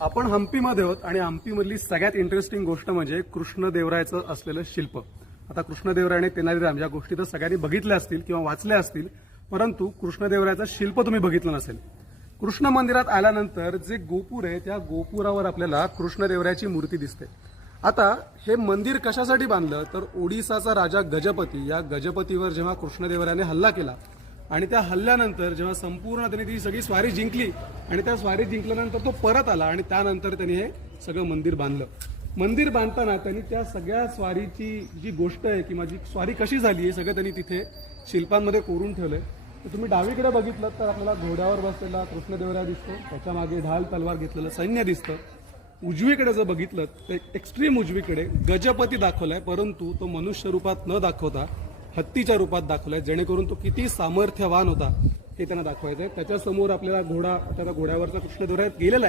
आपण हम्पीमध्ये आहोत आणि हम्पीमधली सगळ्यात इंटरेस्टिंग गोष्ट म्हणजे कृष्णदेवरायचं असलेलं शिल्प. आता कृष्णदेवराय आणि तेनालीराम या गोष्टी तर सगळ्यांनी बघितल्या असतील किंवा वाचल्या असतील, परंतु कृष्णदेवरायचं शिल्प तुम्ही बघितलं नसेल. कृष्ण मंदिरात आल्यानंतर जे गोपूर आहे त्या गोपुरावर आपल्याला कृष्णदेवरायाची मूर्ती दिसते. आता हे मंदिर कशासाठी बांधलं तर ओडिसाचा राजा गजपती, या गजपतीवर जेव्हा कृष्णदेवरायाने हल्ला केला आणि त्या हल्ल्यानंतर जेव्हा संपूर्ण त्यांनी ती सगळी स्वारी जिंकली आणि त्या स्वारी जिंकल्यानंतर तो परत आला आणि त्यानंतर त्यांनी हे सगळं मंदिर बांधलं. मंदिर बांधताना त्यांनी त्या सगळ्या स्वारीची जी गोष्ट आहे किंवा जी स्वारी कशी झाली हे सगळं त्यांनी तिथे शिल्पांमध्ये कोरून ठेवलंय. तर तुम्ही डावीकडे बघितलं तर आपल्याला घोड्यावर बसलेला कृष्णदेवराय दिसतो, त्याच्या मागे ढाल तलवार घेतलेलं सैन्य दिसतं. उजवीकडे जर बघितलं तर एक्स्ट्रीम उजवीकडे गजपती दाखवलाय, परंतु तो मनुष्य रूपात न दाखवता हत्तीच्या रूपात दाखवलाय, जेणेकरून तो किती सामर्थ्यवान होता हे त्यांना दाखवायचं आहे. त्याच्यासमोर आपल्याला घोडा, त्या घोड्यावरचा कृष्णदेवराय गेलेला आहे.